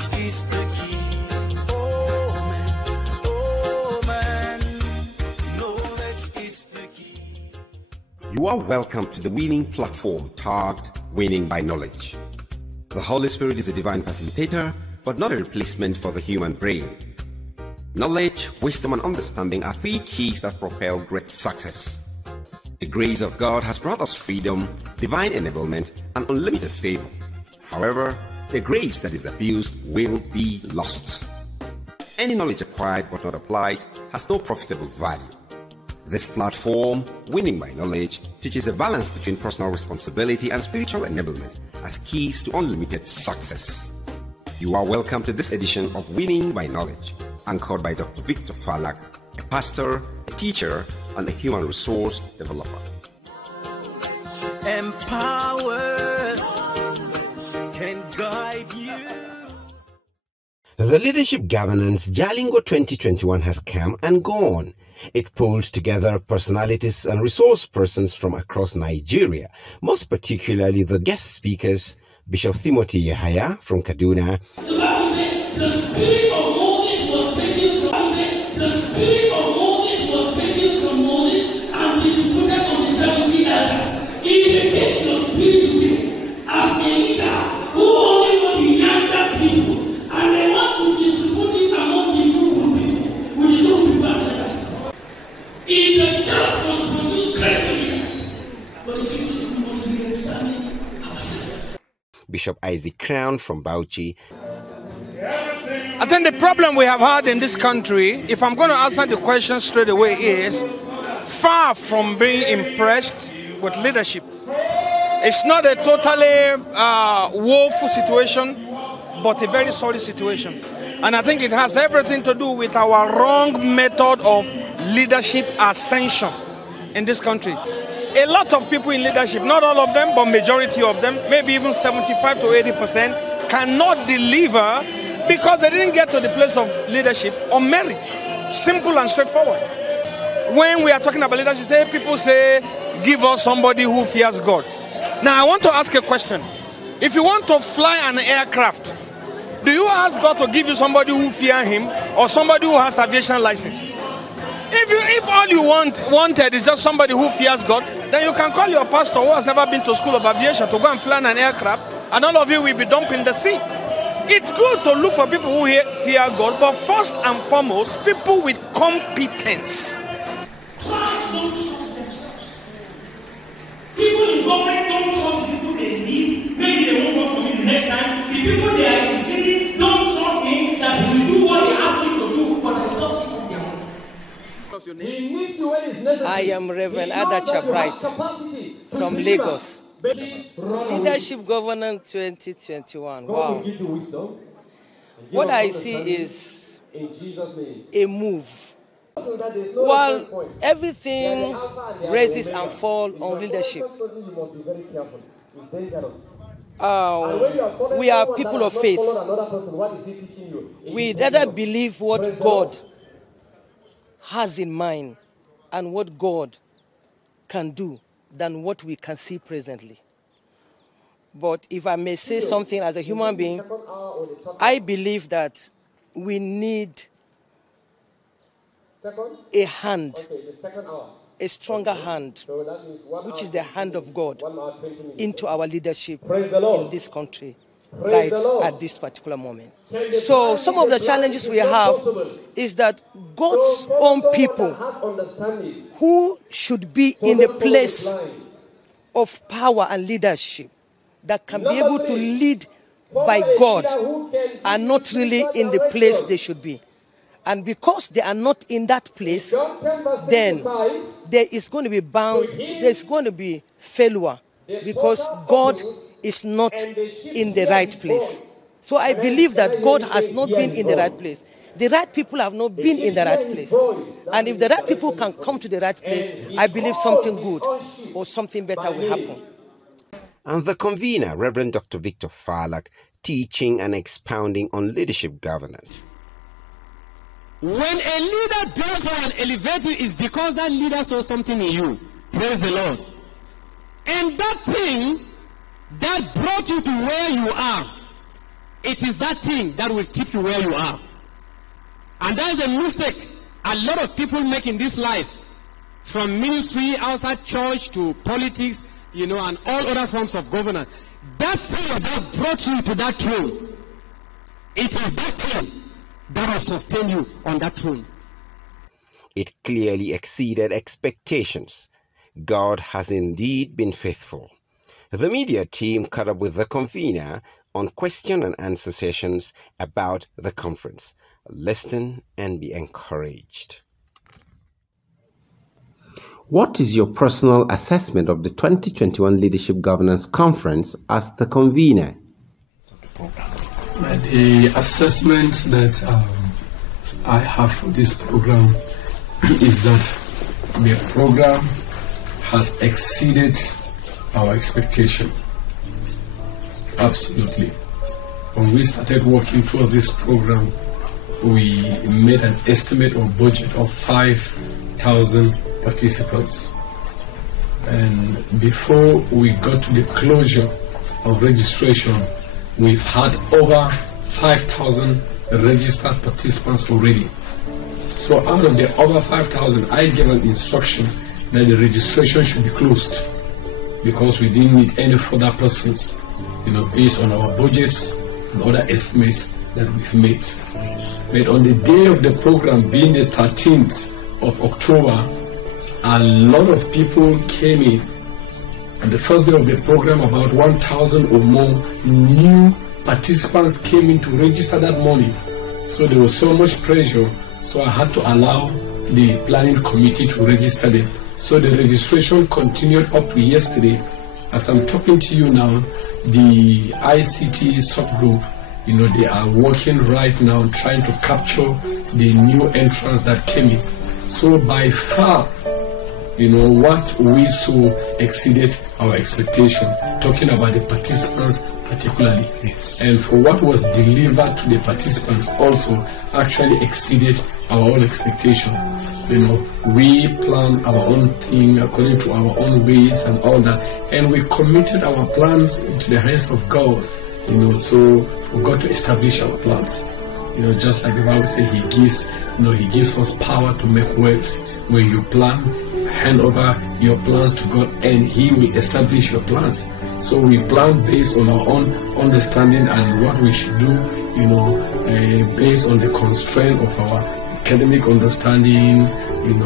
Knowledge is the key. Oh man, knowledge is the key. You are welcome to the winning platform tagged Winning by Knowledge. The Holy Spirit is a divine facilitator, but not a replacement for the human brain. Knowledge, wisdom, and understanding are three keys that propel great success. The grace of God has brought us freedom, divine enablement, and unlimited favor. However, the grace that is abused will be lost. Any knowledge acquired but not applied has no profitable value. This platform, Winning by Knowledge, teaches a balance between personal responsibility and spiritual enablement as keys to unlimited success. You are welcome to this edition of Winning by Knowledge, anchored by Dr. Victor Falak, a pastor, a teacher, and a human resource developer. Empowers can guide you. The Leadership Governance Jalingo 2021 has come and gone. It pulled together personalities and resource persons from across Nigeria, most particularly the guest speakers, Bishop Timothy Yahaya from Kaduna. The Bible said the spirit of Moses was taken from Moses and distributed on the 70 elders. If they take your spirit today as a leader who only know the younger people and they want to distribute it among the true people, with the true people as if the church must produce great leaders, but the future we must be examining ourselves. Bishop Isaac Crown from Bauchi. I think the problem we have had in this country, if I'm going to answer the question straight away, is far from being impressed with leadership. It's not a totally woeful situation, but a very sorry situation. And I think it has everything to do with our wrong method of leadership ascension in this country. A lot of people in leadership, not all of them, but majority of them, maybe even 75 to 80%, cannot deliver because they didn't get to the place of leadership on merit. Simple and straightforward. When we are talking about leadership, people say, give us somebody who fears God. Now, I want to ask a question. If you want to fly an aircraft, do you ask God to give you somebody who fears him or somebody who has aviation license? If all you wanted is just somebody who fears God, then you can call your pastor who has never been to school of aviation to go and fly an aircraft, and all of you will be dumped in the sea. It's good to look for people who fear God, but first and foremost, people with competence. Clients don't trust themselves. People in government don't trust the people they need. Maybe they won't vote for me the next time. The people they are instituting don't trust him that he will do what they ask him to do, but they will just keep on their own. I am Reverend Adacha Bright from Lagos. Leadership Governance 2021. Wow. What I see is a move. While everything raises and falls on leadership, we are people of faith. We rather believe what God has in mind and what God can do than what we can see presently. But if I may say something as a human being, I believe that we need a hand, a stronger hand, which is the hand of God, into our leadership in this country right at this particular moment. So some of the challenges we have is that God's own people who should be in the place of power and leadership that can be able to lead by God are not really in the place they should be. And because they are not in that place, then there is going to be there's going to be failure because God is not in the right place. So I believe that God has not been in the right place. The right people have not been in the right place. And if the right people can come to the right place, I believe something good or something better will happen. And the convener, Reverend Dr. Victor Falak, teaching and expounding on leadership governance. When a leader does and elevates you, is because that leader saw something in you. Praise the Lord. And that thing that brought you to where you are It is that thing that will keep you where you are. And that's the mistake a lot of people make in this life, from ministry, outside church, to politics, and all other forms of governance. That thing that brought you to that throne, it is that thing that will sustain you on that throne. It clearly exceeded expectations. God has indeed been faithful. The media team caught up with the convener on question and answer sessions about the conference. Listen and be encouraged. What is your personal assessment of the 2021 Leadership Governance Conference as the convener? The assessment that I have for this program is that the program has exceeded our expectation. Absolutely. When we started working towards this program, we made an estimate or budget of 5,000 participants. And before we got to the closure of registration, we've had over 5,000 registered participants already. So out of the over 5,000, I gave an instruction that the registration should be closed because we didn't need any further persons, based on our budgets and other estimates that we've made. But on the day of the program, being the 13th of October, a lot of people came in. On the first day of the program, about 1,000 or more new participants came in to register that morning. So there was so much pressure, so I had to allow the planning committee to register them. So the registration continued up to yesterday. As I'm talking to you now, the ICT subgroup, they are working right now trying to capture the new entrants that came in. So by far, what we saw exceeded our expectation, talking about the participants particularly. Yes. And for what was delivered to the participants also actually exceeded our own expectation. We planned our own thing according to our own ways and all that, and we committed our plans into the hands of God, so for God to establish our plans. Just like the Bible says, He gives us power to make wealth. When you plan, hand over your plans to God and He will establish your plans. So we plan based on our own understanding and what we should do, based on the constraint of our academic understanding, and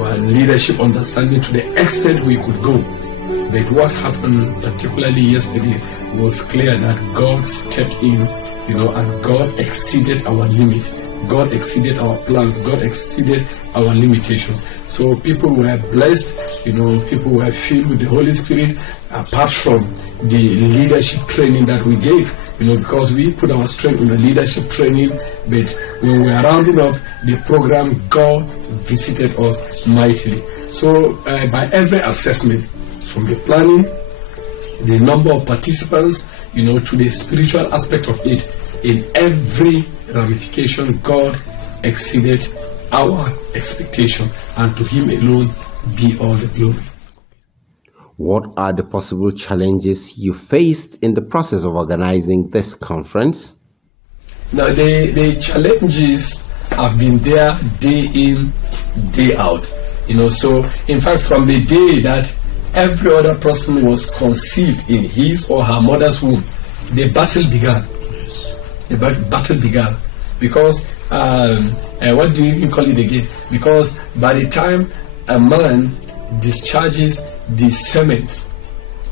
our leadership understanding to the extent we could go. But what happened particularly yesterday was clear that God stepped in, and God exceeded our limit. God exceeded our plans. God exceeded our limitations. So people were blessed, people were filled with the Holy Spirit, apart from the leadership training that we gave, because we put our strength in the leadership training. But when we were rounding up the program, God visited us mightily. So by every assessment, from the planning, the number of participants, to the spiritual aspect of it, in every ramification, God exceeded our expectation, and to Him alone be all the glory. What are the possible challenges you faced in the process of organizing this conference? Now, the challenges have been there day in, day out. So in fact, from the day that every other person was conceived in his or her mother's womb, the battle began. The battle began because what do you even call it again? Because by the time a man discharges the semen,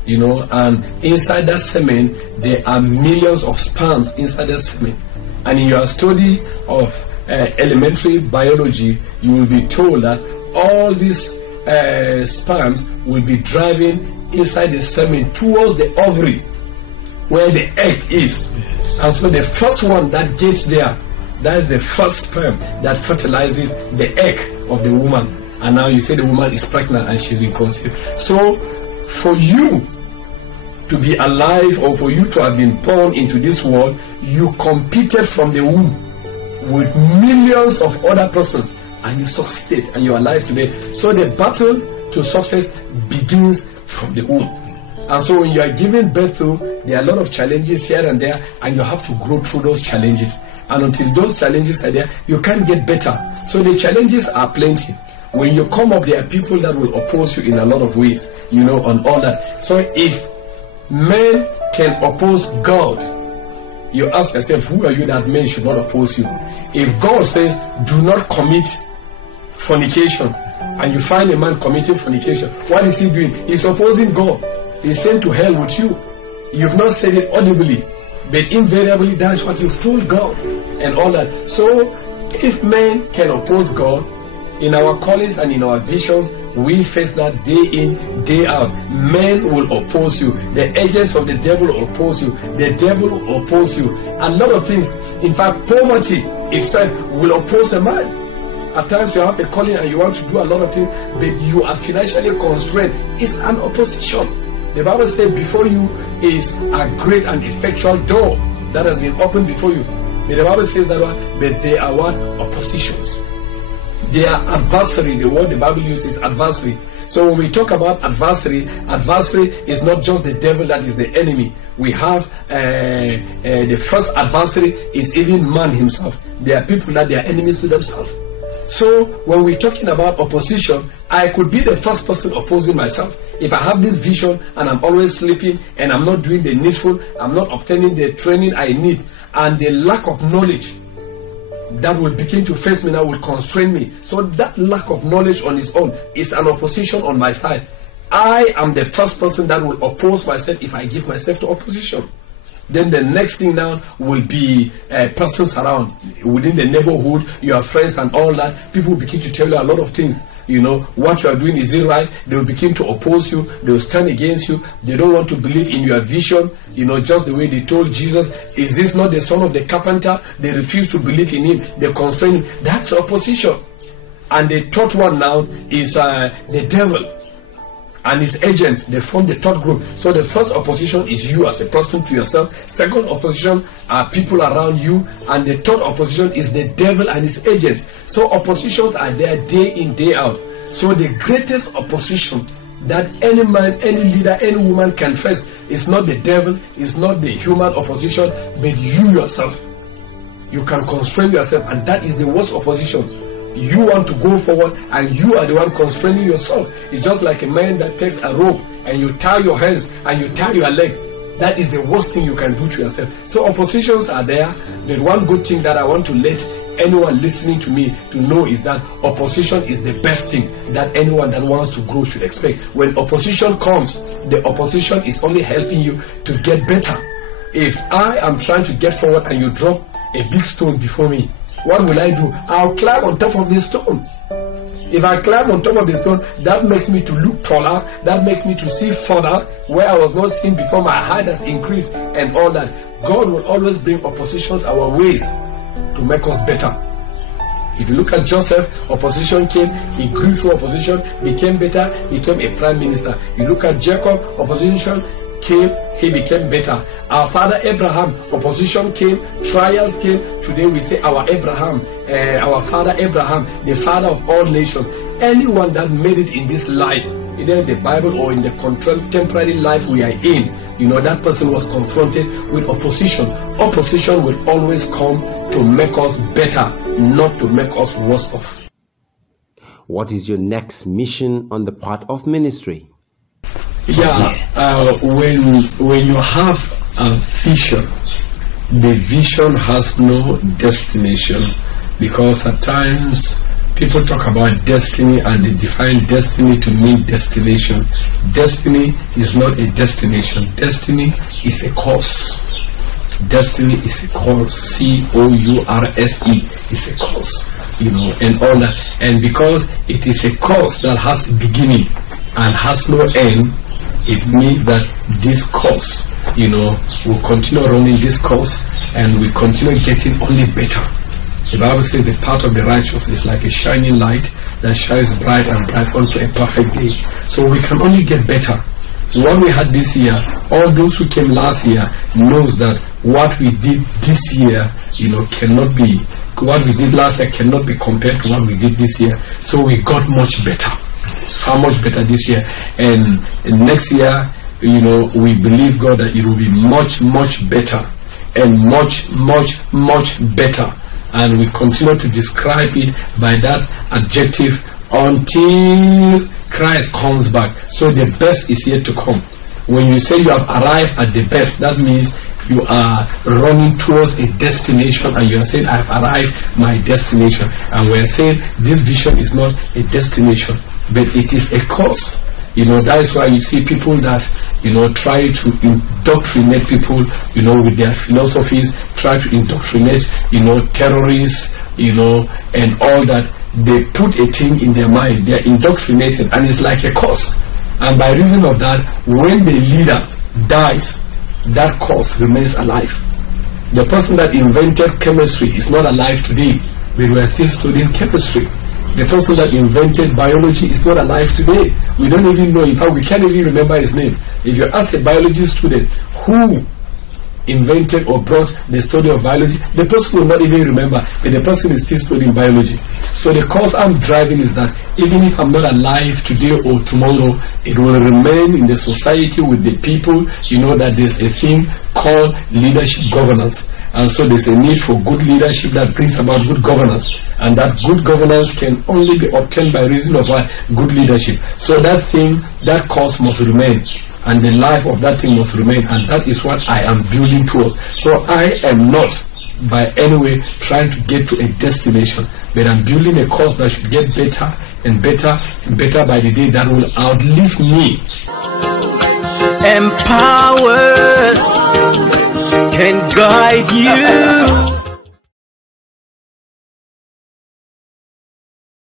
and inside that semen there are millions of sperms inside that semen. And in your study of elementary biology, you will be told that all these sperms will be driving inside the semen towards the ovary, where the egg is. Yes. And so the first one that gets there, that is the first sperm that fertilizes the egg of the woman. And now you say the woman is pregnant and she's been conceived. So for you to be alive, or for you to have been born into this world, you competed from the womb with millions of other persons, and you succeeded, and you are alive today. So the battle to success begins from the womb. And so when you are giving birth to, There are a lot of challenges here and there, and you have to grow through those challenges. And until those challenges are there, you can't get better. So the challenges are plenty. When you come up, there are people that will oppose you in a lot of ways, on all that. So if men can oppose God, you ask yourself, who are you that men should not oppose you? If God says, do not commit fornication, and you find a man committing fornication, what is he doing? He's opposing God. He's sent to hell with you. You've not said it audibly, but invariably that's what you've told God and all that. So if men can oppose God, in our callings and in our visions, we face that day in, day out. Men will oppose you. The agents of the devil will oppose you. The devil will oppose you. A lot of things. In fact, poverty itself will oppose a man. At times you have a calling and you want to do a lot of things, but you are financially constrained. It's an opposition. The Bible says before you is a great and effectual door that has been opened before you. But the Bible says that but they are what? Oppositions. They are adversary. The word the Bible uses is adversary. So when we talk about adversary is not just the devil that is the enemy. We have the first adversary is even man himself. There are people that they are enemies to themselves. So when we're talking about opposition, I could be the first person opposing myself. If I have this vision and I'm always sleeping and I'm not doing the needful, I'm not obtaining the training I need, and the lack of knowledge that will begin to face me now will constrain me. So that lack of knowledge on its own is an opposition on my side. I am the first person that will oppose myself if I give myself to opposition. Then the next thing now will be persons around within the neighborhood, your friends and all that. People will begin to tell you a lot of things. What you are doing, is it right? They will begin to oppose you. They will stand against you. They don't want to believe in your vision. Just the way they told Jesus, is this not the son of the carpenter? They refuse to believe in him. They constrain him. That's opposition. And the third one now is the devil and his agents. They form the third group. So the first opposition is you as a person to yourself. Second opposition are people around you. And the third opposition is the devil and his agents. So oppositions are there day in, day out. So the greatest opposition that any man, any leader, any woman can face is not the devil, is not the human opposition, but you yourself. You can constrain yourself, and that is the worst opposition. You want to go forward and you are the one constraining yourself. It's just like a man that takes a rope and you tie your hands and you tie your leg. That is the worst thing you can do to yourself. So oppositions are there. But one good thing that I want to let anyone listening to me to know is that opposition is the best thing that anyone that wants to grow should expect. When opposition comes, the opposition is only helping you to get better. If I am trying to get forward and you drop a big stone before me, what will I do? I'll climb on top of this stone. If I climb on top of the stone, that makes me to look taller, that makes me to see further where I was not seen before. My height has increased and all that. God will always bring oppositions our ways to make us better. If you look at Joseph, opposition came, he grew through opposition, became better, became a prime minister. You look at Jacob, opposition came, he became better. Our father Abraham, opposition came, trials came. Today we say our Abraham, our father Abraham, the father of all nations. Anyone that made it in this life, either in the Bible or in the contemporary life we are in, that person was confronted with opposition. Opposition will always come to make us better, not to make us worse off. What is your next mission on the part of ministry? When you have a vision, the vision has no destination, because at times people talk about destiny and they define destiny to mean destination. Destiny is not a destination. Destiny is a course. Destiny is a course. C-O-U-R-S-E is a course, and all that. And because it is a course that has a beginning and has no end, it means that this course, will continue running this course and we continue getting only better. The Bible says the path of the righteous is like a shining light that shines bright and bright unto a perfect day. So we can only get better. What we had this year, all those who came last year knows that what we did this year, cannot be, what we did last year cannot be compared to what we did this year. So we got much better. Far much better this year, and next year we believe, God, that it will be much, much better, and much, much, much better. And we continue to describe it by that adjective until Christ comes back. So the best is yet to come. When you say you have arrived at the best, that means you are running towards a destination, and you are saying, I have arrived my destination. And we are saying this vision is not a destination, but it is a course. That is why you see people that try to indoctrinate people with their philosophies, try to indoctrinate terrorists, and all that. They put a thing in their mind, they are indoctrinated, and it's like a course. And by reason of that, when the leader dies, that course remains alive. The person that invented chemistry is not alive today, but we are still studying chemistry. The person that invented biology is not alive today. We don't even know. In fact, we can't even remember his name. If you ask a biology student who invented or brought the study of biology, the person will not even remember, but the person is still studying biology. So the cause I'm driving is that even if I'm not alive today or tomorrow, it will remain in the society with the people, that there's a thing called leadership governance. And so there's a need for good leadership that brings about good governance. And that good governance can only be obtained by reason of good leadership. So that thing, that cause must remain. And the life of that thing must remain. And that is what I am building towards. So I am not by any way trying to get to a destination, but I'm building a course that should get better and better and better by the day, that will outlive me. Empowers can guide you.